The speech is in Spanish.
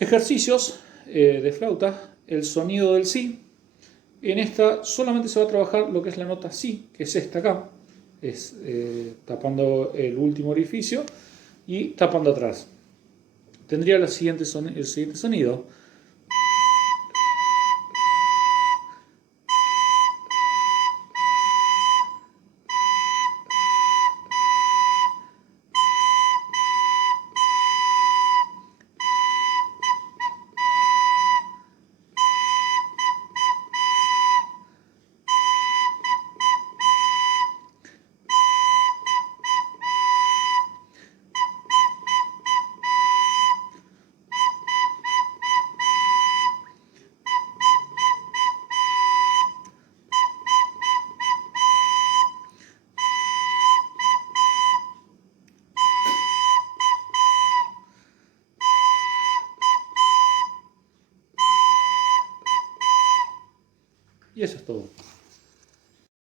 Ejercicios de flauta, el sonido del si. En esta solamente se va a trabajar lo que es la nota si, que es esta acá, es tapando el último orificio y tapando atrás. Tendría el siguiente sonido. Y eso es todo.